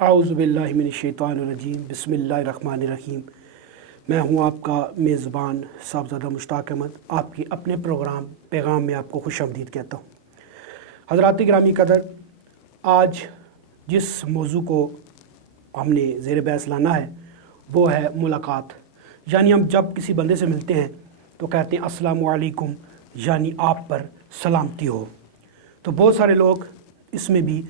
اعوذ باللہ من الشیطان الرجیم، بسم اللہ الرحمن الرحیم۔ میں ہوں آپ کا میزبان صاحبزادہ مشتاق احمد، آپ کی اپنے پروگرام پیغام میں آپ کو خوش آمدید کہتا ہوں۔ حضرات گرامی قدر، آج جس موضوع کو ہم نے زیر بحث لانا ہے وہ ہے ملاقات۔ یعنی ہم جب کسی بندے سے ملتے ہیں تو کہتے ہیں السلام علیکم، یعنی آپ پر سلامتی ہو۔ تو بہت سارے لوگ اس میں بھی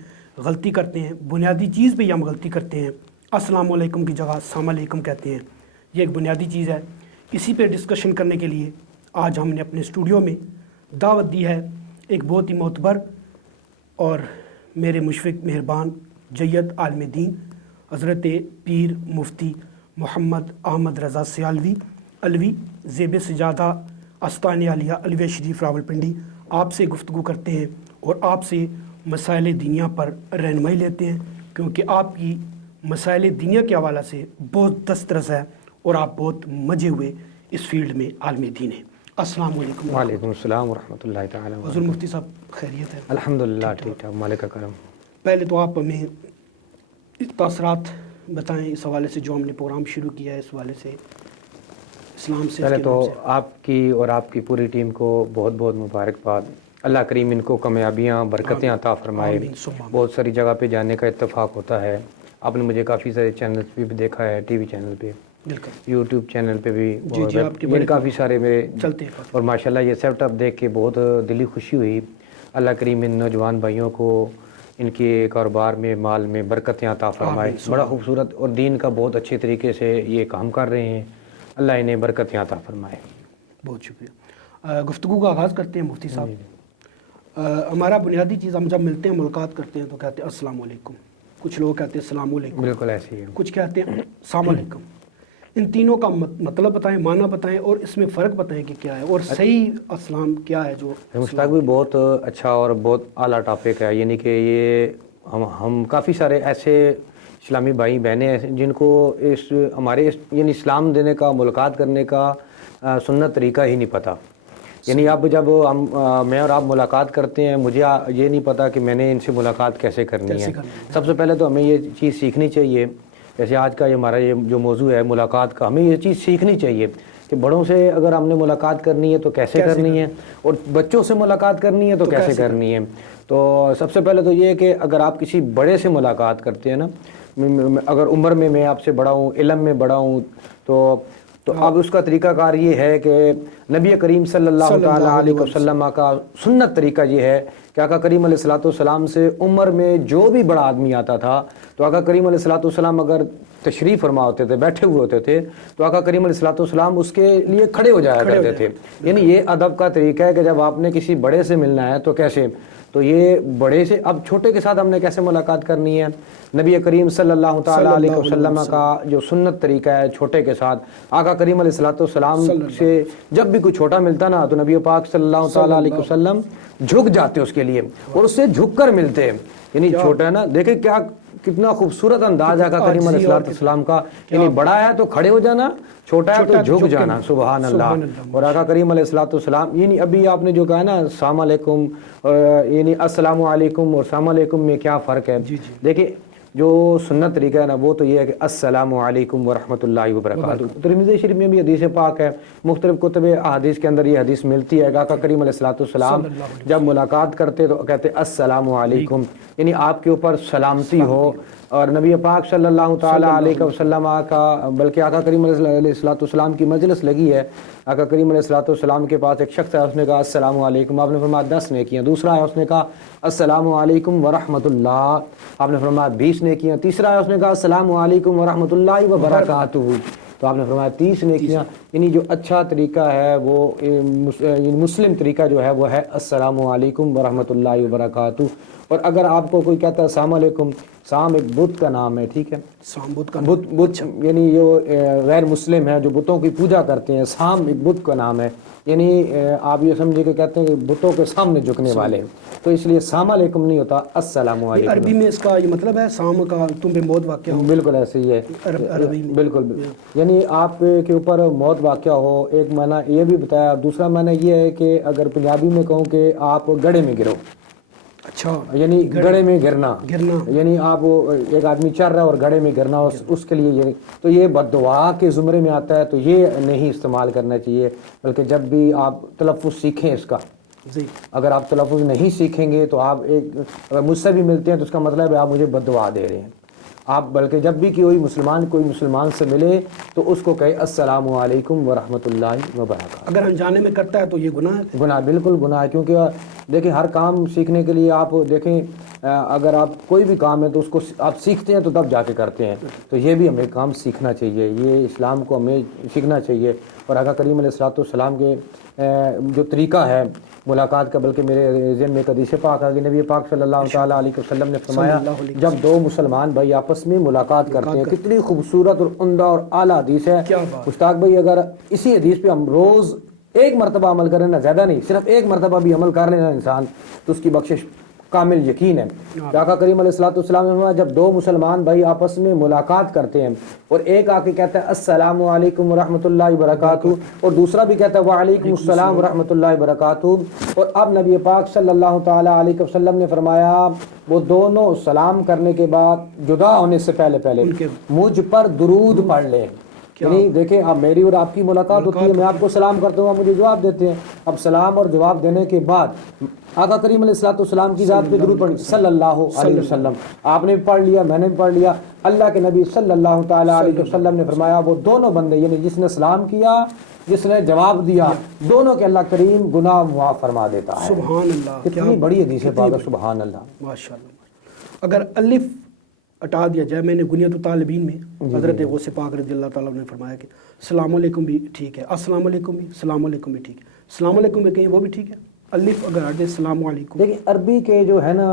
غلطی کرتے ہیں، بنیادی چیز پہ ہی ہم غلطی کرتے ہیں، السلام علیکم کی جگہ السلام علیکم کہتے ہیں۔ یہ ایک بنیادی چیز ہے، اسی پہ ڈسکشن کرنے کے لیے آج ہم نے اپنے اسٹوڈیو میں دعوت دی ہے ایک بہت ہی معتبر اور میرے مشفق مہربان جید عالم دین حضرت پیر مفتی محمد احمد رضا سیالوی علوی زیب سجادہ استان عالیہ علویہ شریف راولپنڈی آپ سے گفتگو کرتے ہیں اور آپ سے مسائل دینیا پر رہنمائی لیتے ہیں، کیونکہ آپ کی مسائل دینیا کے حوالہ سے بہت دسترس ہے اور آپ بہت مجے ہوئے اس فیلڈ میں عالم دین ہیں۔ السلام علیکم۔ وعلیکم السلام ورحمۃ اللہ تعالیٰ وبرکاتہ۔ حضور مفتی صاحب خیریت ہے؟ الحمدللہ ٹھیک ٹھاک، مالک کا کرم۔ پہلے تو آپ ہمیں تاثرات بتائیں اس حوالے سے جو ہم نے پروگرام شروع کیا ہے، اس حوالے سے اسلام سے۔ پہلے تو آپ کی اور آپ کی پوری ٹیم کو بہت بہت مبارکباد۔ اللہ کریم ان کو کامیابیاں برکتیں عطا فرمائے۔ بہت ساری جگہ پہ جانے کا اتفاق ہوتا ہے، آپ نے مجھے کافی سارے چینلز پہ بھی دیکھا ہے، ٹی وی چینل پہ، یوٹیوب چینل پہ بھی کافی سارے میرے چلتے ہیں، اور ماشاءاللہ یہ سیٹ اپ دیکھ کے بہت دلی خوشی ہوئی۔ اللہ کریم ان نوجوان بھائیوں کو ان کے کاروبار میں، مال میں برکتیں عطا فرمائے۔ بڑا خوبصورت اور دین کا بہت اچھے طریقے سے یہ کام کر رہے ہیں، اللہ انہیں برکتیں عطا فرمائے۔ بہت شکریہ۔ گفتگو کا آغاز کرتے ہیں مفتی صاحب۔ ہمارا بنیادی چیز، ہم جب ملتے ہیں ملاقات کرتے ہیں تو کہتے ہیں السلام علیکم، کچھ لوگ کہتے ہیں السلام علیکم، بالکل ایسے ہی ہے، کچھ کہتے ہیں السلام علیکم۔ ان تینوں کا مطلب بتائیں، معنی بتائیں اور اس میں فرق بتائیں کہ کیا ہے، اور صحیح السلام کیا ہے۔ جو مشتاق بھی بہت اچھا اور بہت اعلیٰ ٹاپک ہے، یعنی کہ یہ ہم کافی سارے ایسے اسلامی بھائی بہنیں ہیں جن کو ہمارے یعنی اسلام دینے کا، ملاقات کرنے کا سنت طریقہ ہی نہیں پتہ۔ یعنی اب جب میں اور آپ ملاقات کرتے ہیں، مجھے یہ نہیں پتا کہ میں نے ان سے ملاقات کیسے کرنی ہے۔ سب سے پہلے تو ہمیں یہ چیز سیکھنی چاہیے، جیسے آج کا ہمارا یہ جو موضوع ہے ملاقات کا، ہمیں یہ چیز سیکھنی چاہیے کہ بڑوں سے اگر ہم نے ملاقات کرنی ہے تو کیسے کرنی ہے، اور بچوں سے ملاقات کرنی ہے تو کیسے کرنی ہے۔ تو سب سے پہلے تو یہ کہ اگر آپ کسی بڑے سے ملاقات کرتے ہیں نا، اگر عمر میں آپ سے بڑا ہوں، علم میں بڑا ہوں، تو اب اس کا طریقہ کار یہ ہے کہ نبی کریم صلی اللہ تعالیٰ علیہ وسلم کا سنت طریقہ یہ ہے کہ آقا کریم علیہ الصلوۃ والسلام سے عمر میں جو بھی بڑا آدمی آتا تھا تو آقا کریم علیہ الصلوۃ والسلام اگر تشریف فرما ہوتے تھے، بیٹھے ہوئے ہوتے تھے، تو آقا کریم علیہ الصلوۃ والسلام اس کے لیے کھڑے ہو جایا کرتے تھے۔ یعنی یہ ادب کا طریقہ ہے کہ جب آپ نے کسی بڑے سے ملنا ہے تو کیسے، تو یہ بڑے سے، اب چھوٹے کے ساتھ ہم نے کیسے ملاقات کرنی ہے، نبی کریم صلی اللہ تعالیٰ علیہ وسلم کا جو سنت طریقہ ہے چھوٹے کے ساتھ، آقا کریم علیہ الصلوۃ والسلام سے جب بھی کوئی چھوٹا ملتا نا تو نبی پاک صلی اللہ تعالیٰ علیہ وسلم جھک جاتے اس کے لیے اور اس سے جھک کر ملتے ہیں۔ یعنی چھوٹا ہے نا، دیکھیں کیا کتنا خوبصورت انداز ہے آقا کریم علیہ الصلوۃ والسلام کا، یعنی بڑا ہے تو کھڑے ہو جانا، چھوٹا ہے تو جھک جانا، سبحان اللہ۔ اور آقا کریم علیہ الصلوۃ والسلام، یعنی ابھی آپ نے جو کہا نا السلام علیکم، یعنی السلام علیکم اور السلام علیکم میں کیا فرق ہے؟ دیکھیں جو سنت طریقہ ہے نا وہ تو یہ ہے کہ السلام علیکم ورحمۃ اللہ وبرکاتہ۔ ترمذی شریف میں بھی حدیث پاک ہے، مختلف کتب احادیث کے اندر یہ حدیث ملتی ہے کہ آقا کریم علیہ الصلوۃ والسلام جب ملاقات کرتے تو کہتے السلام علیکم، یعنی آپ کے اوپر سلامتی ہو۔ اور نبی پاک صلی اللہ تعالیٰ علیہ وسلم کا، بلکہ آقا کریم علیہ الصلوۃ والسلام کی مجلس لگی ہے، آقا کریم علیہ الصلوۃ والسلام کے پاس ایک شخص ہے، اس نے کہا السلام علیکم، آپ نے فرمایا 10 نیکیاں۔ دوسرا ہے، اس نے کہا السلام علیکم ورحمۃ اللہ، آپ نے فرمایا 20 نیکیاں۔ تیسرا ہے، اس نے کہا السلام علیکم ورحمۃ اللہ وبرکاتہ، تو آپ نے فرمایا 30 نیکیاں۔ یعنی جو اچھا طریقہ ہے وہ مسلم طریقہ جو ہے وہ ہے السلام علیکم ورحمۃ اللہ وبرکاتہ۔ اور اگر آپ کو کوئی کہتا ہے السلام علیکم، سام ایک بت کا نام ہے، ٹھیک ہے، سام بت کا بت یعنی جو غیر مسلم ہے جو بتوں کی پوجا کرتے ہیں، سام ایک بت کا نام ہے، یعنی آپ یہ سمجھے کہ کہتے ہیں کہ بتوں کے سامنے جھکنے والے، تو اس لیے السلام علیکم نہیں ہوتا السلام علیکم۔ عربی میں اس کا یہ مطلب ہے سام کا تم پہ موت واقع ہو، بالکل ایسے ہی ہے عربی میں، بالکل، یعنی آپ کے اوپر موت واقع ہو، ایک معنی یہ بھی بتایا۔ دوسرا معنی یہ ہے کہ اگر پنجابی میں کہوں کہ آپ گڑھے میں گرو، اچھا یعنی گڑھے میں گرنا، گرنا، یعنی آپ ایک آدمی چل رہا ہے اور گڑھے میں گرنا، اس کے لیے یہ تو یہ بد دعا کے زمرے میں آتا ہے، تو یہ نہیں استعمال کرنا چاہیے، بلکہ جب بھی آپ تلفظ سیکھیں اس کا، جی اگر آپ تلفظ نہیں سیکھیں گے تو آپ اگر مجھ سے بھی ملتے ہیں تو اس کا مطلب ہے آپ مجھے بد دعا دے رہے ہیں آپ، بلکہ جب بھی کوئی مسلمان سے ملے تو اس کو کہے السلام علیکم ورحمۃ اللہ وبرکاتہ۔ اگر انجانے میں کرتا ہے تو یہ گناہ ہے؟ گناہ، بالکل گناہ ہے، کیونکہ دیکھیں ہر کام سیکھنے کے لیے آپ دیکھیں اگر آپ کوئی بھی کام ہے تو اس کو آپ سیکھتے ہیں تو تب جا کے کرتے ہیں، تو یہ بھی ہمیں کام سیکھنا چاہیے، یہ اسلام کو ہمیں سیکھنا چاہیے۔ اور آقا کریم علیہ الصلوۃ والسلام کے جو طریقہ ہے ملاقات کا، بلکہ میرے ذہن میں ایک حدیث پاک ہے کہ نبی پاک صلی اللہ تعالیٰ علیہ وسلم نے فرمایا جب دو مسلمان بھائی آپس میں ملاقات کرتے ہیں، کتنی خوبصورت اور عمدہ اور اعلیٰ حدیث ہے مشتاق بھائی، اگر اسی حدیث پہ ہم روز ایک مرتبہ عمل کریں نا، زیادہ نہیں، صرف ایک مرتبہ بھی عمل کر لینا انسان تو اس کی بخشش کامل یقین ہے۔ آقا کریم علیہ الصلوۃ والسلام نے فرمایا جب دو مسلمان بھائی آپس میں ملاقات کرتے ہیں اور ایک آ کے کہتا ہے السلام علیکم ورحمۃ اللہ وبرکاتہ اور دوسرا بھی کہتا ہے وعلیکم السلام ورحمۃ اللہ وبرکاتہ، اور اب نبی پاک صلی اللہ تعالیٰ علیہ وسلم نے فرمایا وہ دونوں سلام کرنے کے بعد جدا ہونے سے پہلے مجھ پر درود پڑھ لیں۔ یعنی دیکھیں اب میری اور آپ کی ملاقات ہوتی ہے، میں آپ کو سلام کرتا ہوں، آپ مجھے جواب دیتے ہیں، اب سلام اور جواب دینے کے بعد آقا کریم علیہ الصلوۃ والسلام کی ذات پہ درود پڑھ صلی اللہ علیہ وسلم، آپ نے بھی پڑھ لیا، میں نے بھی پڑھ لیا، اللہ کے نبی صلی اللہ تعالیٰ علیہ وسلم نے فرمایا وہ دونوں بندے یعنی جس نے سلام کیا جس نے جواب دیا دونوں کے اللہ کریم گناہ معاف فرما دیتا ہے۔ سبحان اللہ، کتنی بڑی حدیث ہے پاک، سبحان اللہ، ماشاء اللہ۔ اگر الف ہٹا دیا جائے، میں نے گنیت الطالبین میں حضرت غوث پاک رضی اللہ تعالیٰ نے فرمایا کہ السلام علیکم بھی ٹھیک ہے، السلام علیکم بھی، السلام علیکم بھی ٹھیک ہے، السلام علیکم بھی کہیں وہ بھی ٹھیک ہے، الف اگر ہٹ دے السلام علیکم۔ لیکن عربی کے جو ہے نا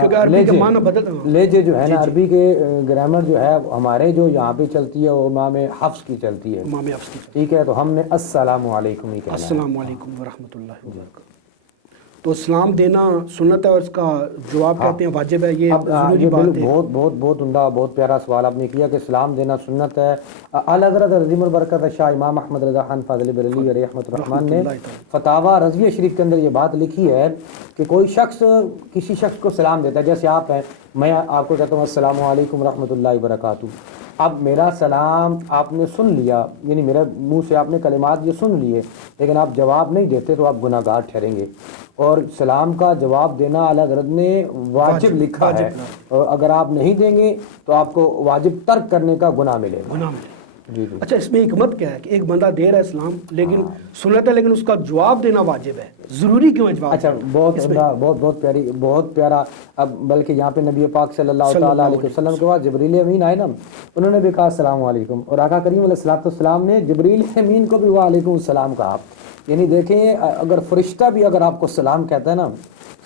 کیونکہ عربی کا معنی بدل لہجے جو ہے نا، عربی کے گرامر جو ہے ہمارے جو یہاں پہ چلتی ہے وہ امام حفص کی چلتی ہے، امام حفص کی، ٹھیک ہے، تو ہم نے السلام علیکم ہی کہنا ہے۔ السلام علیکم ورحمۃ اللہ وبرکاتہ۔ تو سلام دینا سنت ہے اور اس کا جواب کہتے ہیں واجب ہے، یہ ضروری بات ہے۔ بہت عمدہ، بہت پیارا سوال آپ نے کیا کہ سلام دینا سنت ہے۔ اعلیٰ حضرت عظیم البرکت شاہ امام احمد رضا خان فاضل بریلوی علیہ رحمۃ الرحمن نے فتاوی رضویہ شریف کے اندر یہ بات لکھی ہے کہ کوئی شخص کسی شخص کو سلام دیتا ہے، جیسے آپ ہیں، میں آپ کو کہتا ہوں السلام علیکم ورحمۃ اللہ وبرکاتہ، اب میرا سلام آپ نے سن لیا، یعنی میرے منہ سے آپ نے کلمات یہ سن لیے، لیکن آپ جواب نہیں دیتے تو آپ گناہ گار ٹھہریں گے، اور سلام کا جواب دینا اعلیٰ حضرت نے واجب لکھا ہے، اور اگر آپ نہیں دیں گے تو آپ کو واجب ترک کرنے کا گناہ ملے گا۔ جی جی۔ اچھا، اس میں حکمت کیا ہے کہ ایک بندہ دے رہا ہے سلام لیکن سنت ہے، لیکن اس کا جواب دینا واجب ہے، ضروری کیوں ہے جواب؟ اچھا، بہت پیارا۔ اب بلکہ یہاں پہ نبی پاک صلی اللہ تعالیٰ علیہ وسلم کے بعد جبریل امین آئے نا، انہوں نے بھی کہا السلام علیکم، اور آقا کریم علیہ الصلوۃ والسلام نے جبریل امین کو بھی وعلیکم السلام کہا۔ یعنی دیکھیں اگر فرشتہ بھی اگر آپ کو سلام کہتا ہے نا،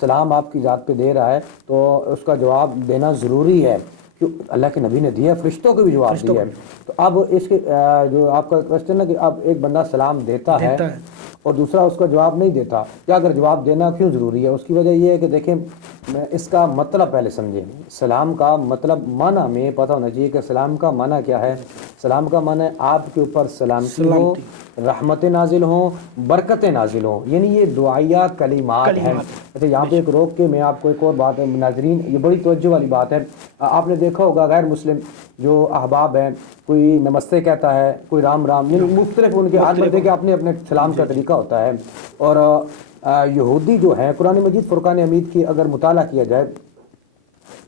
سلام آپ کی ذات پہ دے رہا ہے تو اس کا جواب دینا ضروری ہے، کہ اللہ کے نبی نے دیا، فرشتوں کو بھی جواب دیا ہے۔ تو اب اس کے جو آپ کا کوشچن ہے کہ اب ایک بندہ سلام دیتا ہے اور دوسرا اس کا جواب نہیں دیتا، یا اگر جواب دینا کیوں ضروری ہے؟ اس کی وجہ یہ ہے کہ دیکھیں اس کا مطلب پہلے سمجھیں، سلام کا مطلب معنی میں پتہ ہونا چاہیے کہ سلام کا معنی کیا ہے۔ سلام کا معنی ہے آپ کے اوپر سلامتی ہو، رحمتیں نازل ہوں، برکتیں نازل ہوں، یعنی یہ دعائیہ کلمات ہیں۔ اچھا، یہاں پہ ایک روک کے میں آپ کو ایک اور بات ہے ناظرین، یہ بڑی توجہ والی بات ہے، آپ نے دیکھا ہوگا غیر مسلم جو احباب ہیں، کوئی نمستے کہتا ہے، کوئی رام رام، یعنی مختلف ان کے ہر بندے کے اپنے اپنے سلام کا طریقہ ہوتا ہے۔ اور یہودی جو ہیں، قرآن مجید فرقان حمید کی اگر مطالعہ کیا جائے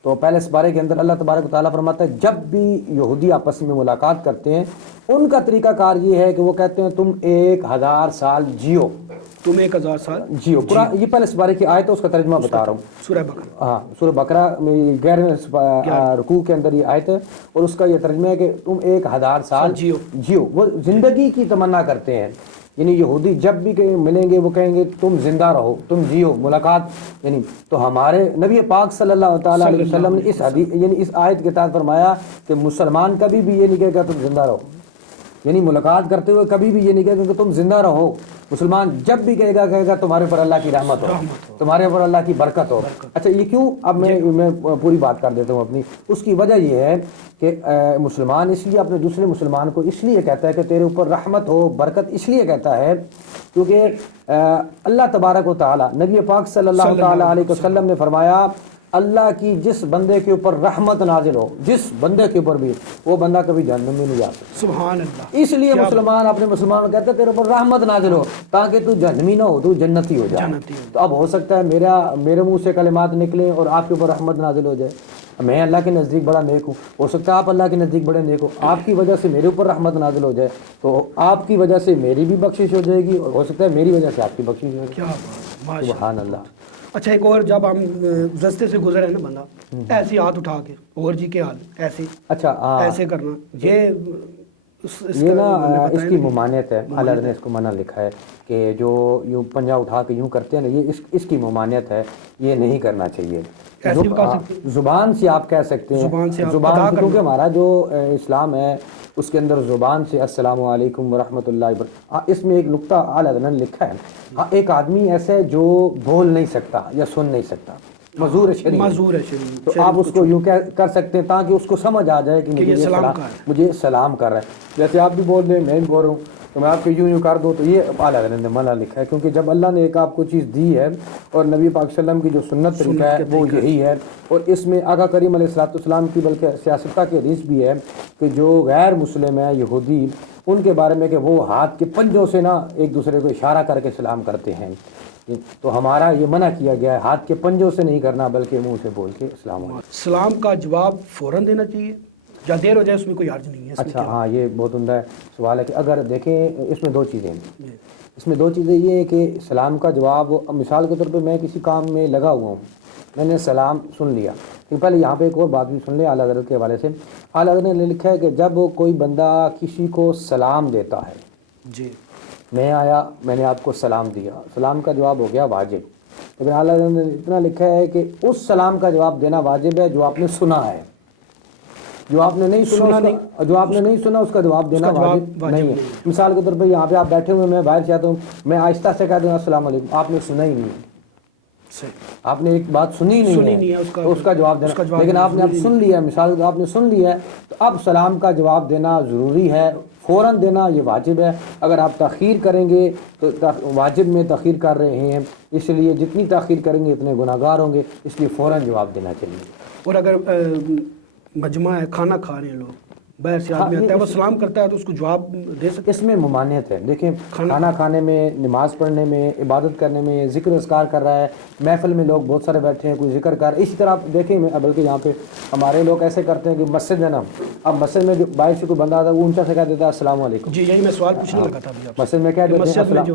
تو پہلے سپارے کے اندر اللہ تبارک و تعالیٰ فرماتا ہے جب بھی یہودی آپس میں ملاقات کرتے ہیں ان کا طریقہ کار یہ ہے کہ وہ کہتے ہیں تم 1000 سال جیو، تم 1000 سال جیو۔ قرآن یہ پہلے سپارے کی آیت ہے، اس کا ترجمہ بتا رہا ہوں، سورہ بقرہ، ہاں سورہ بقرہ میں 11 رکوع کے اندر یہ آیت ہے، اور اس کا یہ ترجمہ ہے کہ تم 1000 سال جیو۔ وہ زندگی کی تمنا کرتے ہیں، یعنی یہودی جب بھی ملیں گے وہ کہیں گے تم زندہ رہو، تم جیو، ملاقات۔ یعنی تو ہمارے نبی پاک صلی اللہ تعالیٰ علیہ وسلم نے اس حدیث یعنی اس آیت کے تحت فرمایا کہ مسلمان کبھی بھی یہ نہیں کہے گا تم زندہ رہو، یعنی ملاقات کرتے ہوئے کبھی بھی یہ نہیں کہے کہ تم زندہ رہو. مسلمان جب بھی کہے گا تمہارے اوپر اللہ کی رحمت ہو, تمہارے اوپر اللہ کی برکت ہو. اچھا یہ کیوں, اب میں پوری بات کر دیتا ہوں اپنی. اس کی وجہ یہ ہے کہ مسلمان اس لیے اپنے دوسرے مسلمان کو اس لیے کہتا ہے کہ تیرے اوپر رحمت ہو, برکت, اس لیے کہتا ہے کیونکہ اللہ تبارک و تعالیٰ, نبی پاک صلی اللہ تعالیٰ علیہ وسلم نے فرمایا اللہ کی جس بندے کے اوپر رحمت نازل ہو, جس بندے کے اوپر بھی, وہ بندہ کبھی جہنم میں نہیں جاتا. سبحان اللہ. اس لیے مسلمان اپنے مسلمان کو کہتے ہیں تیرے اوپر رحمت نازل ہو تاکہ تو جہنمی نہ ہو, تو جنتی ہو جائے. تو اب ہو سکتا ہے میرے منہ سے کلمات نکلیں اور آپ کے اوپر رحمت نازل ہو جائے. میں اللہ کے نزدیک بڑا نیک ہوں, ہو سکتا ہے آپ اللہ کے نزدیک بڑے نیک ہو, آپ کی وجہ سے میرے اوپر رحمت نازل ہو جائے تو آپ کی وجہ سے میری بھی بخشش ہو جائے گی, اور ہو سکتا ہے میری وجہ سے آپ کی بخشش ہو جائے گی. سبحان اللہ. اچھا ایک اور, جب ہم رستے سے گزرے نا بندہ ایسے ہاتھ اٹھا کے, اور جی کے حال ایسے, اچھا ایسے کرنا, یہ نا اس کی ممانعت ہے. اللہ نے اس کو منع لکھا ہے کہ جو یوں پنجہ اٹھا کے یوں کرتے ہیں نا, یہ اس کی ممانعت ہے, یہ نہیں کرنا چاہیے. زبان سے آپ کہہ سکتے ہیں, زبان سے, کیونکہ ہمارا جو اسلام ہے اس کے اندر زبان سے السلام علیکم ورحمۃ اللہ وبرکاتہ. اس میں ایک نقطہ اعلیٰ حضرت نے لکھا ہے, ایک آدمی ایسا ہے جو بول نہیں سکتا یا سن نہیں سکتا, معذور شریف, تو آپ اس کو یوں کر سکتے ہیں تاکہ اس کو سمجھ آ جائے کہ مجھے سلام کر رہا ہے. جیسے آپ بھی بول رہے ہیں, میں بھی بول رہا ہوں, تو میں آپ کو یوں کر دوں, تو یہ اعلیٰ حضرت نے منع لکھا ہے. کیونکہ جب اللہ نے ایک آپ کو چیز دی ہے اور نبی پاک صلی اللہ علیہ وسلم کی جو سنت طریقہ ہے وہ یہی ہے, اور اس میں آقا کریم علیہ الصلوۃ والسلام کی بلکہ سیاستہ کی حدیث بھی ہے کہ جو غیر مسلم ہے, یہودی, ان کے بارے میں کہ وہ ہاتھ کے پنجوں سے نا ایک دوسرے کو اشارہ کر کے سلام کرتے ہیں. تو ہمارا یہ منع کیا گیا ہے ہاتھ کے پنجوں سے نہیں کرنا بلکہ منہ سے بول کے السلام علیکم. سلام کا جواب فوراً دینا چاہیے یا دیر ہو جائے, اس میں کوئی حرج نہیں ہے. اچھا ہاں, یہ بہت عمدہ سوال ہے کہ اگر دیکھیں اس میں دو چیزیں ہیں. اس میں دو چیزیں یہ ہے کہ سلام کا جواب, مثال کے طور پہ میں کسی کام میں لگا ہوا ہوں, میں نے سلام سن لیا. کہ پہلے یہاں پہ ایک اور بات بھی سن لیں اعلیٰ حضرت کے حوالے سے. اعلیٰ حضرت نے لکھا ہے کہ جب کوئی بندہ کسی کو سلام دیتا ہے, جی میں آیا, میں نے آپ کو سلام دیا, سلام کا جواب ہو گیا واجب. لیکن اعلیٰ حضرت نے اتنا لکھا ہے کہ اس سلام کا جواب دینا واجب ہے جو آپ نے سنا ہے. جو آپ نے نہیں سنا اس کا جواب دینا واجب نہیں ہے. مثال کے طور پہ یہاں پہ آپ بیٹھے ہوئے, میں باہر سے آتا ہوں, میں آہستہ سے کہہ دوں السلام علیکم, آپ نے سنا ہی نہیں, آپ نے ایک بات سنی نہیں ہے تو اس کا جواب دینا. لیکن آپ نے اب سن لیا, مثال آپ نے سن لیا ہے, تو اب سلام کا جواب دینا ضروری ہے, فوراً دینا یہ واجب ہے. اگر آپ تاخیر کریں گے تو واجب میں تاخیر کر رہے ہیں, اس لیے جتنی تاخیر کریں گے اتنے گناہ گار ہوں گے, اس لیے فوراً جواب دینا چاہیے. اور اگر مجمع ہے, کھانا کھا رہے ہیں لوگ, باہر سے آدمی آتا ہے, وہ سلام کرتا ہے تو اس کو جواب دے سکتے. اس میں ممانعت ہے. دیکھیں کھانا کھانے میں, نماز پڑھنے میں, عبادت کرنے میں, ذکر اذکار کر رہا ہے, محفل میں لوگ بہت سارے بیٹھے ہیں, کوئی ذکر کر, اسی طرح آپ دیکھیں, بلکہ یہاں پہ ہمارے لوگ ایسے کرتے ہیں کہ مسجد ہے نا, اب مسجد میں جو باہر سے کوئی بندہ آتا ہے وہ اونچا سے کہہ دیتا ہے السلام علیکم. جی یہی میں سوال پوچھنے لگا تھا. مسجد میں کہہ دیتے ہیں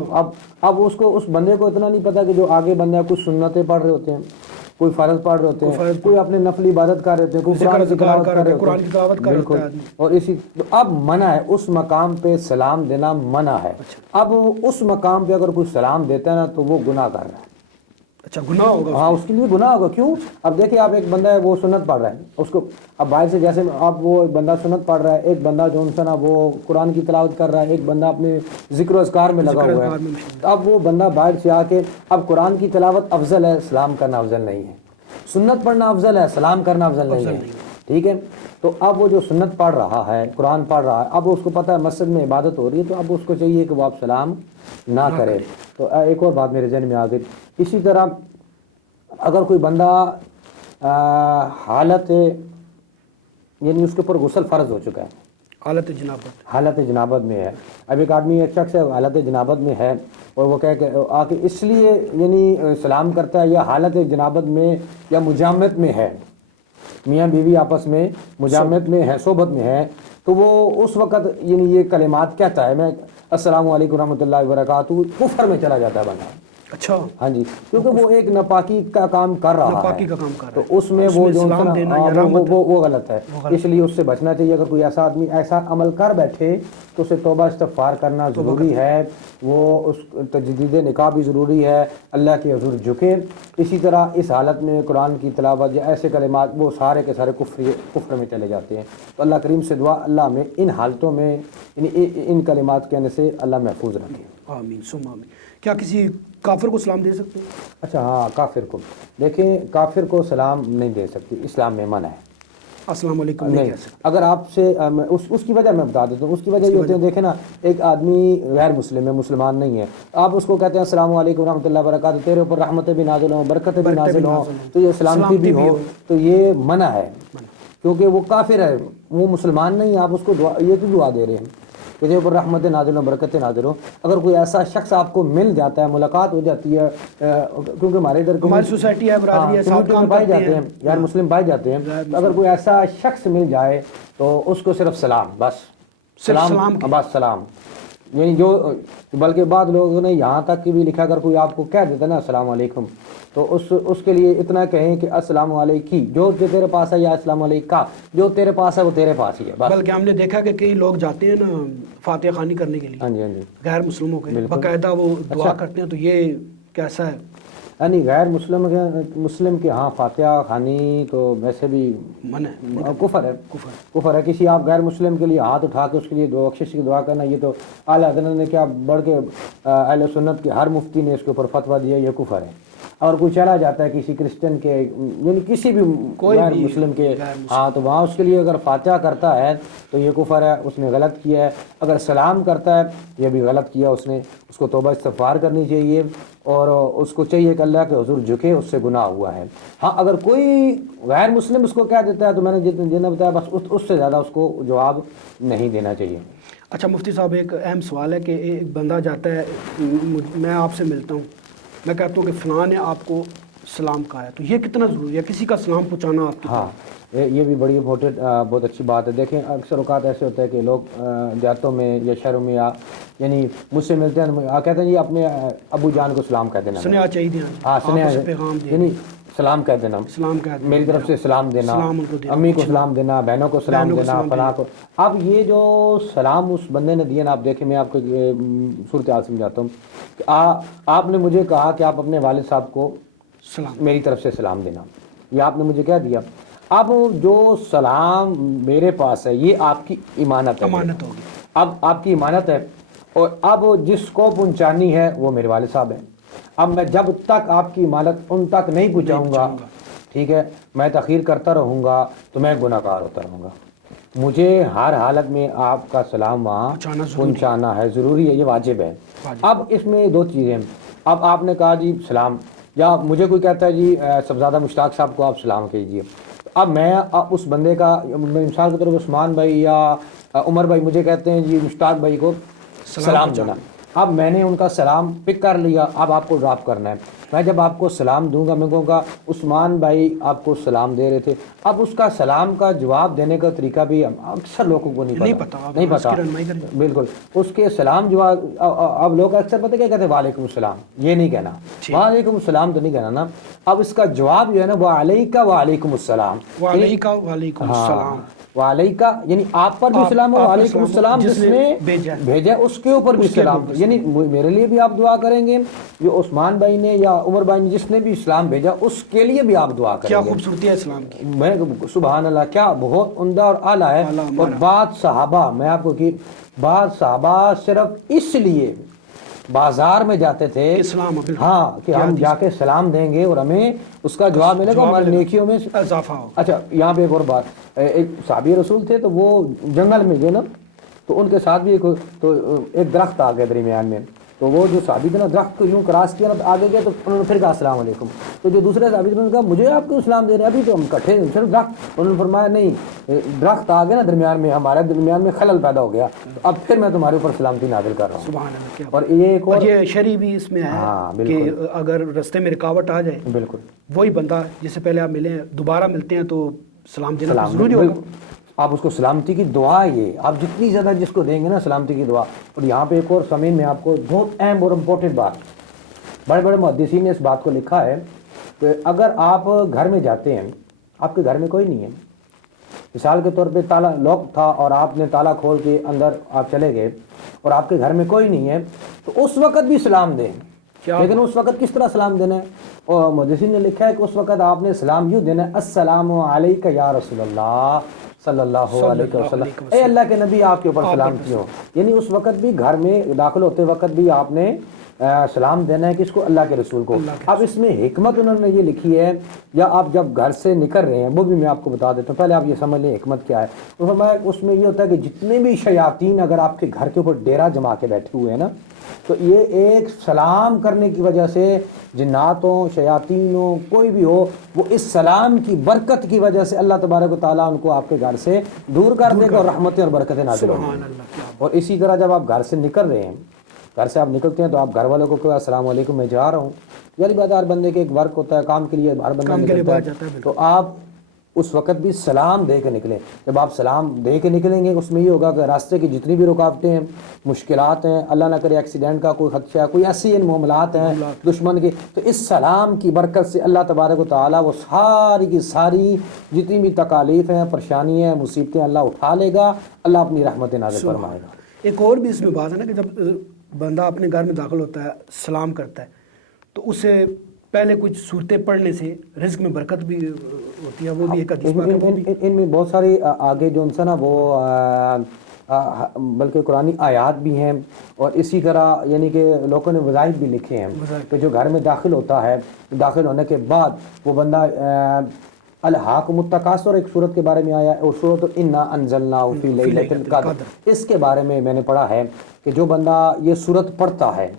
اب اس بندے کو اتنا نہیں پتا کہ جو آگے بندہ کچھ سنتیں پڑھ رہے ہوتے ہیں, کوئی فرض پڑھ رہے ہوتے ہیں, کوئی اپنے نفلی عبادت کر رہے ہوتے ہیں, کوئی قرآن کی تلاوت کر رہے ہوتے ہیں. بالکل. اور اسی اب منع ہے, اس مقام پہ سلام دینا منع ہے. اب اس مقام پہ اگر کوئی سلام دیتا ہے نا تو وہ گناہ کر رہا ہے. اچھا گناہ ہوگا, ہاں اس کے لیے گناہ ہوگا. کیوں؟ اب دیکھیں آپ, ایک بندہ ہے وہ سنت پڑھ رہا ہے, اس کو اب باہر سے جیسے آپ, وہ بندہ سنت پڑھ رہا ہے, ایک بندہ جو انسان نا وہ قرآن کی تلاوت کر رہا ہے, ایک بندہ اپنے ذکر و اذکار میں لگا ہوا ہے. اب وہ بندہ باہر سے آ کے, اب قرآن کی تلاوت افضل ہے, سلام کرنا افضل نہیں ہے. سنت پڑھنا افضل ہے, سلام کرنا افضل نہیں ہے. ٹھیک ہے, تو اب وہ جو سنت پڑھ رہا ہے, قرآن پڑھ رہا ہے, اب اس کو پتہ ہے مسجد میں عبادت ہو رہی ہے, تو اب اس کو چاہیے کہ وہ آپ سلام نہ کرے. تو ایک اور بات میرے ذہن میں آ گئی. اسی طرح اگر کوئی بندہ حالت, یعنی اس کے اوپر غسل فرض ہو چکا ہے, حالت جنابت میں ہے, اب ایک آدمی, ایک شخص ہے حالت جنابت میں ہے, اور وہ کہہ کے آ کے اس لیے یعنی سلام کرتا ہے, یا حالت جنابت میں یا مجامت میں ہے, میاں بیوی آپس میں مجامت میں ہے, صحبت میں ہے, تو وہ اس وقت یعنی یہ کلمات کہتا ہے, میں السلام علیکم ورحمۃ اللہ وبرکاتہ, کفر میں چلا جاتا ہے بندہ. اچھا ہاں جی، کیونکہ وہ ایک ناپاکی کا کام کر رہا ناپاکی ہے، کا کام کر رہا تو ہے، اس میں وہ جو سلام دینا یا رحمت وہ غلط ہے، اس لیے اس سے بچنا چاہیے۔ اگر کوئی ایسا آدمی ایسا عمل کر بیٹھے تو اسے توبہ استغفار کرنا ضروری ہے، وہ اس تجدید نکاح بھی ضروری ہے، اللہ کے حضور جھکے۔ اسی طرح اس حالت میں قرآن کی تلاوت یا ایسے کلمات وہ سارے کے سارے کفر میں چلے جاتے ہیں۔ تو اللہ کریم سے دعا اللہ میں ان حالتوں میں ان کلمات کہنے سے اللہ محفوظ رکھے۔ آمین ثم آمین۔ کیا کسی کافر کو سلام دے سکتے ہیں؟ اچھا ہاں، کافر کو دیکھیں، کافر کو سلام نہیں دے سکتی، اسلام میں منع ہے۔ السلام علیکم نہیں کہہ سکتے۔ اگر آپ سے اس کی وجہ میں بتا دیتا ہوں، اس کی وجہ یہ ہوتی ہے، دیکھیں نا، ایک آدمی غیر مسلم ہے، مسلمان نہیں ہے، آپ اس کو کہتے ہیں السلام علیکم ورحمۃ اللہ وبرکاتہ، تیرے اوپر رحمتیں بھی نازل ہوں، برکتیں بھی نازل ہوں، تو یہ سلامتی بھی ہو، تو یہ منع ہے، کیونکہ وہ کافر ہے، وہ مسلمان نہیں ہے۔ آپ اس کو یہ تو دعا دے رہے ہیں کہ تیرے اوپر رحمتیں نازل ہوں، برکتیں نازل ہوں۔ اگر کوئی ایسا شخص آپ کو مل جاتا ہے، ملاقات ہو جاتی ہے، کیونکہ ہمارے ادھر ہماری سوسائٹی ہے، برادری ہے، ساتھ کام پائے کرتے جاتے ہیں، غیر مسلم پائے جاتے ہیں، اگر کوئی ایسا شخص مل جائے تو اس کو صرف سلام، بس سلام، بس سلام، یعنی جو، بلکہ بعض لوگوں نے یہاں تک کہ بھی لکھا، اگر کوئی آپ کو کہہ دیتا نا السلام علیکم، تو اس کے لیے اتنا کہیں کہ السلام علیکی، جو تیرے پاس ہے، یا السلام علیکہ، جو تیرے پاس ہے وہ تیرے پاس ہی ہے بس۔ بلکہ ہم نے دیکھا کہ کئی لوگ جاتے ہیں نا فاتحہ خوانی کرنے کے لیے، ہاں جی، ہاں جی، غیر مسلموں کے، باقاعدہ وہ دعا کرتے ہیں، تو یہ کیسا ہے؟ یعنی غیر مسلم کے ہاں فاتحہ خوانی تو ویسے بھی کفر ہے، کفر ہے۔ کسی آپ غیر مسلم کے لیے ہاتھ اٹھا کے اس کے لیے بخشش کی دعا کرنا، یہ تو اعلیٰ حضرت نے کیا بڑھ کے اہل سنت کے ہر مفتی نے اس کے اوپر فتویٰ دیا، یہ کفر ہے۔ اور کوئی چلا جاتا ہے کسی کرسچن کے، یعنی کسی بھی غیر مسلم کے ہاں، تو وہاں اس کے لیے اگر فاتحہ کرتا ہے تو یہ کفر ہے، اس نے غلط کیا ہے۔ اگر سلام کرتا ہے یہ بھی غلط کیا اس نے، اس کو توبہ استغفار کرنی چاہیے، اور اس کو چاہیے کہ اللہ کے حضور جھکے، اس سے گناہ ہوا ہے۔ ہاں، اگر کوئی غیر مسلم اس کو کہہ دیتا ہے تو میں نے جتنا بتایا بس اس سے زیادہ اس کو جواب نہیں دینا چاہیے۔ اچھا مفتی صاحب، ایک اہم سوال ہے کہ ایک بندہ جاتا ہے، میں آپ سے ملتا ہوں، میں کہتا ہوں کہ فلاں نے آپ کو سلام کہا ہے، تو یہ کتنا ضروری ہے کسی کا سلام پہنچانا آپ کی؟ ہاں، یہ بھی بڑی امپورٹنٹ، بہت اچھی بات ہے۔ دیکھیں اکثر اوقات ایسے ہوتا ہے کہ لوگ دیہاتوں میں یا شہروں میں یعنی مجھ سے ملتے ہیں، کہتے ہیں جی اپنے ابو جان کو سلام کہہ دینا، سنیا چاہیے، ہاں سنیا، یعنی سلام کہہ دینا، میری طرف سے سلام دینا، امی کو سلام دینا، بہنوں کو سلام دینا، فلاں کو۔ اب یہ جو سلام اس بندے نے دیا نا، آپ دیکھیں میں آپ کو صورتحال سمجھاتا ہوں کہ آپ نے مجھے کہا کہ آپ اپنے والد صاحب کو میری طرف سے سلام دینا، یہ آپ نے مجھے کہہ دیا۔ اب جو سلام میرے پاس ہے یہ آپ کی امانت ہے، امانت ہوگی، اب آپ کی امانت ہے، اور اب جس کو پہنچانی ہے وہ میرے والد صاحب ہیں۔ اب میں جب تک آپ کی امانت ان تک نہیں پہنچاؤں گا، ٹھیک ہے، میں تاخیر کرتا رہوں گا تو میں گناہ گار ہوتا رہوں گا۔ مجھے ہر حالت میں آپ کا سلام وہاں پہنچانا ہے، ضروری ہے، یہ واجب ہے۔ اب اس میں دو چیزیں، اب آپ نے کہا جی سلام، یا مجھے کوئی کہتا ہے جی صاحبزادہ مشتاق صاحب کو آپ سلام کیجیے، اب میں اس بندے کا، مثال کے طور پر عثمان بھائی یا عمر بھائی مجھے کہتے ہیں جی مشتاق بھائی کو سلام دینا، اب میں نے ان کا سلام پک کر لیا، اب آپ کو ڈراپ کرنا ہے۔ میں جب آپ کو سلام دوں گا میں کہوں گا عثمان بھائی آپ کو سلام دے رہے تھے، اب اس کا سلام کا جواب دینے کا طریقہ بھی اکثر لوگوں کو نہیں پتا، بالکل اس کے سلام جواب، اب لوگ اکثر پتہ کیا کہتے ہیں، وعلیکم السلام، یہ نہیں کہنا، وعلیکم السلام تو نہیں کہنا نا، اب اس کا جواب جو ہے نا وعلیکہ وعلیکم السلام، وعلیکہ وعلیکم السلام، وعلیکہ یعنی آپ پر بھی سلام، اور وعلیکم السلام جس نے بھیجا اس کے اوپر بھی سلام، یعنی میرے لیے بھی آپ دعا کریں گے، جو عثمان بھائی نے یا عمر بھائی نے جس نے بھی اسلام بھیجا اس کے لیے بھی آپ دعا کریں گے۔ کیا خوبصورتی ہے اسلام کی، میں سبحان اللہ، کیا بہت عمدہ اور اعلیٰ ہے۔ اور بعض صحابہ، میں آپ کو کہ بعض صحابہ صرف اس لیے بازار میں جاتے تھے ہاں کہ ہم جا کے سلام دیں گے اور ہمیں اس کا جواب ملے گا، ہماری نیکیوں میں اضافہ ہو۔ اچھا یہاں پہ ایک اور بات، ایک صحابی رسول تھے تو وہ جنگل میں گئے نا، تو ان کے ساتھ بھی ایک درخت آ گیا درمیان میں، تو وہ جو صحابی تھے نا درخت کو یوں کراس کیا نا تو آگے گئے، تو انہوں نے پھر کہا السلام علیکم، تو جو دوسرے صحابی تھے انہوں نے کہا مجھے آپ کو اسلام دے رہے ہیں، ابھی تو ہم کٹھے صرف درخت، انہوں نے فرمایا نہیں، درخت آ گیا نا درمیان میں، ہمارے درمیان میں خلل پیدا ہو گیا، اب پھر میں تمہارے اوپر سلامتی نازل کر رہا ہوں۔ سبحان اللہ۔ اور یہ ایک اور یہ شرع بھی اس میں ہے کہ اگر رستے میں رکاوٹ آ جائے، بالکل وہی بندہ جس سے پہلے آپ ملے ہیں دوبارہ ملتے ہیں تو سلام دینا ضروری ہوگا، آپ اس کو سلامتی کی دعا، یہ آپ جتنی زیادہ جس کو دیں گے نا سلامتی کی دعا۔ اور یہاں پہ ایک اور سامعین میں آپ کو بہت اہم اور امپورٹنٹ بات، بڑے بڑے محدثین نے اس بات کو لکھا ہے کہ اگر آپ گھر میں جاتے ہیں، آپ کے گھر میں کوئی نہیں ہے، مثال کے طور پہ تالا لاک تھا اور آپ نے تالا کھول کے اندر آپ چلے گئے اور آپ کے گھر میں کوئی نہیں ہے، تو اس وقت بھی سلام دیں، لیکن اس وقت کس طرح سلام دینا ہے؟ اور محدثین نے لکھا ہے کہ اس وقت آپ نے سلام یوں دینا ہے، السلام علیک یا رسول اللہ صلی اللہ علیہ وسلم، اے اللہ کے نبی آپ کے اوپر سلام کی ہو۔ یعنی اس وقت بھی گھر میں داخل ہوتے وقت بھی آپ نے سلام دینا ہے کس کو؟ اللہ کے رسول کو۔ اب اس میں حکمت انہوں نے یہ لکھی ہے، یا آپ جب گھر سے نکل رہے ہیں وہ بھی میں آپ کو بتا دیتا ہوں، پہلے آپ یہ سمجھ لیں حکمت کیا ہے۔ تو فرمایا اس میں یہ ہوتا ہے کہ جتنے بھی شیاطین اگر آپ کے گھر کے اوپر ڈیرا جما کے بیٹھے ہوئے ہیں نا، تو یہ ایک سلام کرنے کی وجہ سے جناتوں، شیاطینوں، کوئی بھی ہو، وہ اس سلام کی برکت کی وجہ سے اللہ تبارک و تعالیٰ ان کو آپ کے گھر سے دور کر دے گا اور رحمتیں اور برکتیں نازل ہوں گی۔ اور اسی طرح جب آپ گھر سے نکل رہے ہیں، گھر سے آپ نکلتے ہیں تو آپ گھر والوں کو کہو السلام علیکم میں جا رہا ہوں، یعنی بات ہر بندے کے ایک ورک ہوتا ہے، کام کے لیے ہر بندہ نکلتا ہے، تو آپ اس وقت بھی سلام دے کے نکلیں۔ جب آپ سلام دے کے نکلیں گے اس میں یہ ہوگا کہ راستے کی جتنی بھی رکاوٹیں ہیں، مشکلات ہیں، اللہ نہ کرے ایکسیڈنٹ کا کوئی خدشہ ہے، کوئی ایسی معاملات ہیں دشمن کے، تو اس سلام کی برکت سے اللہ تبارک و تعالیٰ وہ ساری کی ساری جتنی بھی تکالیف ہیں، پریشانی ہیں، مصیبتیں اللہ اٹھا لے گا، اللہ اپنی رحمت نازل فرمائے گا۔ ایک اور بھی اس میں بات ہے نا کہ جب بندہ اپنے گھر میں داخل ہوتا ہے، سلام کرتا ہے، تو اسے پہلے کچھ صورتیں پڑھنے سے رزق میں برکت بھی ہوتی ہے، وہ بھی ایک حدیث پاک ہے۔ ان میں بہت ساری آگے جو ان سے نا وہ بلکہ قرآنی آیات بھی ہیں، اور اسی طرح یعنی کہ لوگوں نے وظائف بھی لکھے ہیں کہ جو گھر میں داخل ہوتا ہے، داخل ہونے کے بعد وہ بندہ الحاکم التکاثر ایک صورت کے بارے میں آیا ہے، اور صورت انا انزلناہ فی لیلۃ القدر، اس کے بارے میں میں نے پڑھا ہے کہ جو بندہ یہ صورت پڑھتا ہے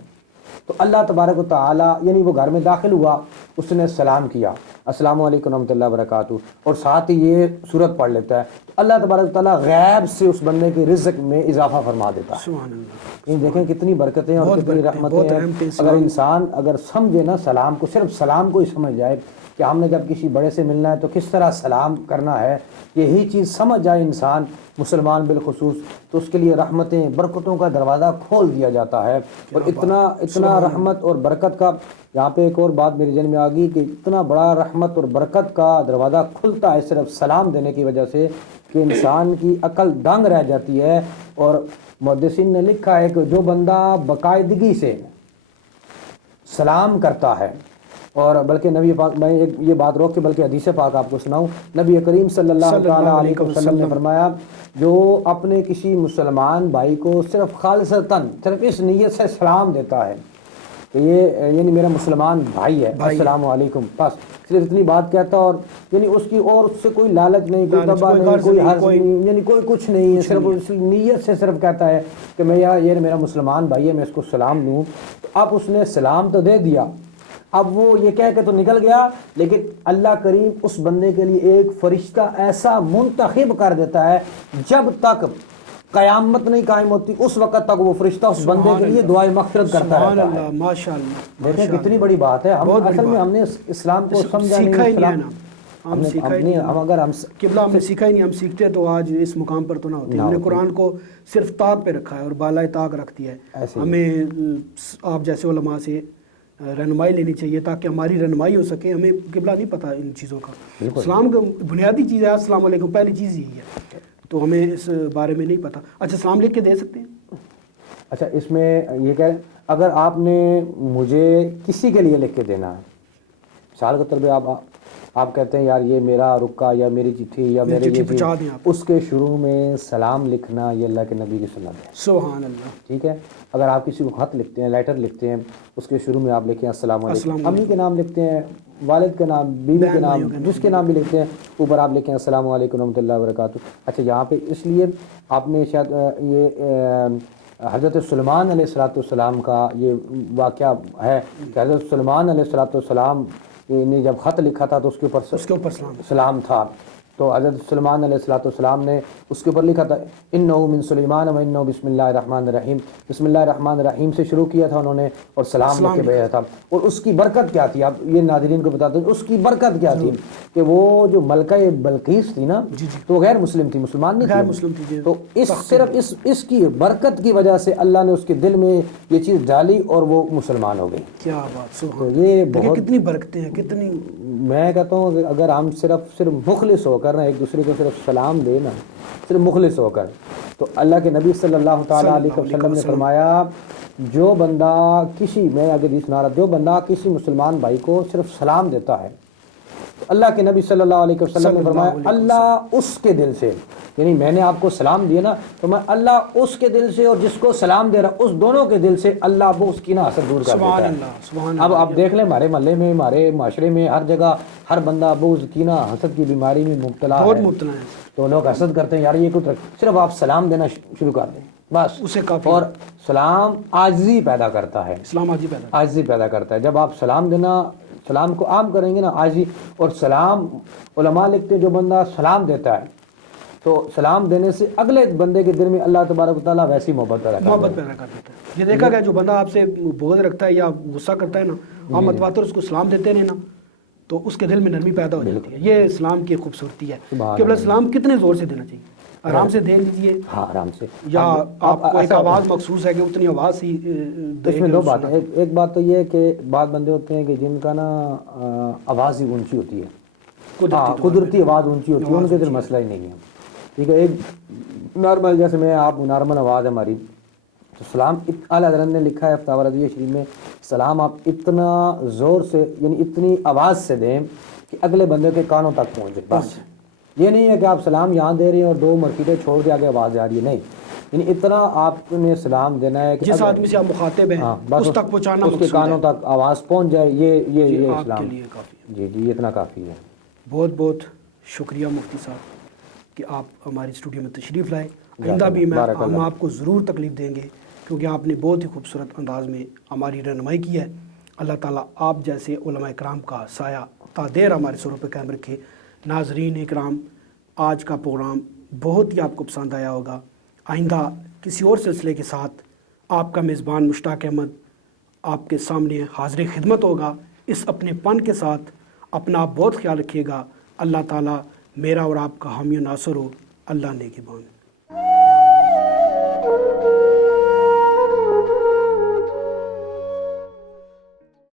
تو اللہ تبارک و تعالیٰ، یعنی وہ گھر میں داخل ہوا، اس نے سلام کیا السلام علیکم ورحمۃ اللہ وبرکاتہ، اور ساتھ ہی یہ صورت پڑھ لیتا ہے، تو اللہ تبارک و تعالیٰ غیب سے اس بندے کے رزق میں اضافہ فرما دیتا ہے۔ سبحان اللہ، یہ دیکھیں کتنی برکتیں اور کتنی رحمتیں ہیں۔ اگر انسان اگر سمجھے نا سلام کو، صرف سلام کو ہی سمجھ جائے کہ ہم نے جب کسی بڑے سے ملنا ہے تو کس طرح سلام کرنا ہے، یہی چیز سمجھ جائے انسان، مسلمان بالخصوص، تو اس کے لیے رحمتیں، برکتوں کا دروازہ کھول دیا جاتا ہے۔ اور اتنا رحمت اور برکت کا، یہاں پہ ایک اور بات میرے ذہن میں آ گئی کہ اتنا بڑا رحمت اور برکت کا دروازہ کھلتا ہے صرف سلام دینے کی وجہ سے کہ انسان کی عقل دنگ رہ جاتی ہے۔ اور محدثین نے لکھا ہے کہ جو بندہ باقاعدگی سے سلام کرتا ہے، اور بلکہ نبی پاک، میں یہ بات روک کے بلکہ حدیث پاک آپ کو سناؤں، نبی کریم صلی اللہ تعالیٰ علیہ وسلم نے فرمایا جو اپنے کسی مسلمان بھائی کو صرف خالصتاً، صرف اس نیت سے سلام دیتا ہے کہ یہ یعنی میرا مسلمان بھائی ہے، السلام علیکم، بس صرف اتنی بات کہتا، اور یعنی اس کی اور اس سے کوئی لالچ نہیں، کوئی دبا نہیں، کوئی حرض نہیں، یعنی کوئی کچھ نہیں ہے، صرف اس نیت سے صرف کہتا ہے کہ میں یہ میرا مسلمان بھائی ہے، میں اس کو سلام دوں، تو اب اس نے سلام تو دے دیا، اب وہ یہ کہہ کے تو نکل گیا، لیکن اللہ کریم اس بندے کے لیے ایک فرشتہ ایسا منتخب کر دیتا ہے، جب تک قیامت نہیں قائم ہوتی اس وقت تک وہ فرشتہ اس بندے کے لیے دعائے مغفرت کرتا رہتا ہے۔ ماشاءاللہ، دیکھیں کتنی بڑی بات ہے۔ ہم اصل میں ہم نے اسلام کو سمجھا نہیں، قبلہ ہم نے سیکھا ہی نہیں، ہم سیکھتے تو آج اس مقام پر تو نہ ہوتے۔ ہم نے قرآن کو صرف طاق پہ رکھا ہے اور بالائے طاق رکھ دیا ہے۔ ہمیں آپ جیسے علماء سے رہنمائی لینی چاہیے تاکہ ہماری رہنمائی ہو سکے۔ ہمیں قبلہ نہیں پتہ ان چیزوں کا، اسلام کا بنیادی چیز ہے السلام علیکم، پہلی چیز یہی ہے، تو ہمیں اس بارے میں نہیں پتہ۔ اچھا، سلام لکھ کے دے سکتے ہیں؟ اچھا، اس میں یہ کہ اگر آپ نے مجھے کسی کے لیے لکھ کے دینا ہے، مثال کے طور پہ آپ کہتے ہیں یار یہ میرا رکا یا میری چٹھی یا میری یہ چیز، اس کے شروع میں سلام لکھنا یہ اللہ کے نبی کی سنت ہے۔ سبحان اللہ، ٹھیک ہے۔ اگر آپ کسی کو خط لکھتے ہیں، لیٹر لکھتے ہیں، اس کے شروع میں آپ لکھیں السلام علیکم، امی کے نام لکھتے ہیں، والد کے نام، بیوی کے نام، جس کے نام بھی لکھتے ہیں، اوپر آپ لکھیں السلام علیکم ورحمۃ اللہ وبرکاتہ۔ اچھا، یہاں پہ اس لیے آپ نے شاید یہ حضرت سلیمان علیہ السلام کا یہ واقعہ ہے کہ حضرت سلیمان علیہ السلام نے جب خط لکھا تھا تو اس کے اوپر سلام تھا، تو تو حضرت سلیمان علیہ السلام نے اس کے اوپر لکھا تھا انہ من سلیمان و انہ بسم اللہ الرحمن الرحیم، بسم اللہ الرحمن الرحیم سے شروع کیا تھا انہوں نے اور سلام لکھ کے بھیجا تھا. اور اس کی برکت کیا تھی، آپ یہ ناظرین کو بتاتے ہیں اس کی برکت کیا تھی کہ وہ جو ملکہ بلقیس تھی نا تو وہ غیر مسلم تھی، مسلمان نہیں غیر مسلم تھی. تو صرف اس کی برکت کی وجہ سے اللہ نے اس کے دل میں یہ چیز ڈالی اور وہ مسلمان ہو گئی. کیا بات، سبحان. یہ بہت کتنی برکتیں ہیں، کتنی. میں کہتا ہوں کہ اگر ہم صرف مخلص ہو کر نا ایک دوسرے کو صرف سلام دے نا، صرف مخلص ہو کر، تو اللہ کے نبی صلی اللہ تعالیٰ علیہ وسلم نے فرمایا جو بندہ میں اگر یہ سنا رہا، جو بندہ کسی مسلمان بھائی کو صرف سلام دیتا ہے تو اللہ کے نبی صلی اللہ علیہ وسلم نے فرمایا اللہ اس کے دل سے، یعنی میں نے آپ کو سلام دیا نا تو میں اللہ اس کے دل سے اور جس کو سلام دے رہا اس دونوں کے دل سے اللہ وہ اس کی نا حسد دور کر دیتا ہے. اب آپ دیکھ لیں ہمارے محلے میں، ہمارے معاشرے میں، ہر جگہ ہر بندہ بغض کی نا حسد کی بیماری میں مبتلا ہے. تو لوگ حسد کرتے ہیں یار یہ کچھ، صرف آپ سلام دینا شروع کر دیں بس اسے کافی. اور سلام عاجزی پیدا کرتا ہے، اسلام عاجزی پیدا کرتا ہے. جب آپ سلام دینا، سلام کو عام کریں گے نا عاجزی. اور سلام علماء لکھتے ہیں جو بندہ سلام دیتا ہے تو سلام دینے سے اگلے بندے کے دل میں اللہ تبارک و تعالیٰ ویسی محبت پیدا کر دیتا ہے. یہ دیکھا گیا جو بندہ آپ سے بغض رکھتا ہے یا غصہ کرتا ہے نا، آپ متواتر اس کو سلام دیتے ہیں نا تو اس کے دل میں نرمی پیدا ہو جاتی ہے. یہ اسلام کی خوبصورتی ہے کہ بلا سلام کتنے زور سے دینا چاہیے، آرام سے دے لیجیے. ہاں آرام سے، یا آپ کو ایک آواز مخصوص ہے کہ اتنی آواز ہی. اس میں دو بات ہیں. ایک بات تو یہ ہے کہ بعض بندے ہوتے ہیں کہ جن کا نا آواز ہی اونچی ہوتی ہے، قدرتی آواز اونچی ہوتی ہے، ان کے دل مسئلہ ہی نہیں ہے. ٹھیک ہے، ایک نارمل جیسے میں آپ نارمل آواز ہے ہماری تو سلام اعلیٰ حضرت نے لکھا ہے فتاوی رضویہ شریف میں سلام آپ اتنا زور سے یعنی اتنی آواز سے دیں کہ اگلے بندے کے کانوں تک پہنچے. بس یہ نہیں ہے کہ آپ سلام یہاں دے رہے ہیں اور 2 مرتبے چھوڑ کے آگے آواز آ رہی ہے، نہیں، یعنی اتنا آپ نے سلام دینا ہے کہ جس آدمی سے آپ مخاطب ہیں اس تک پہنچانا، اس کے کانوں تک آواز پہنچ جائے. یہ آپ کے لیے کافی ہے. جی جی اتنا کافی ہے. بہت بہت شکریہ مفتی صاحب کہ آپ ہماری اسٹوڈیو میں تشریف لائے. آئندہ بھی ہم آپ کو ضرور تکلیف دیں گے کیونکہ آپ نے بہت ہی خوبصورت انداز میں ہماری رہنمائی کی ہے. اللہ تعالیٰ آپ جیسے علماء کرام کا سایہ تا دیر ہمارے سروں پہ قائم رکھے. ناظرین اکرام، آج کا پروگرام بہت ہی آپ کو پسند آیا ہوگا. آئندہ کسی اور سلسلے کے ساتھ آپ کا میزبان مشتاق احمد آپ کے سامنے حاضر خدمت ہوگا. اس اپنے پن کے ساتھ اپنا بہت خیال رکھیے گا. اللہ تعالیٰ میرا اور آپ کا حامی و ناصر ہو. اللہ نگہبان.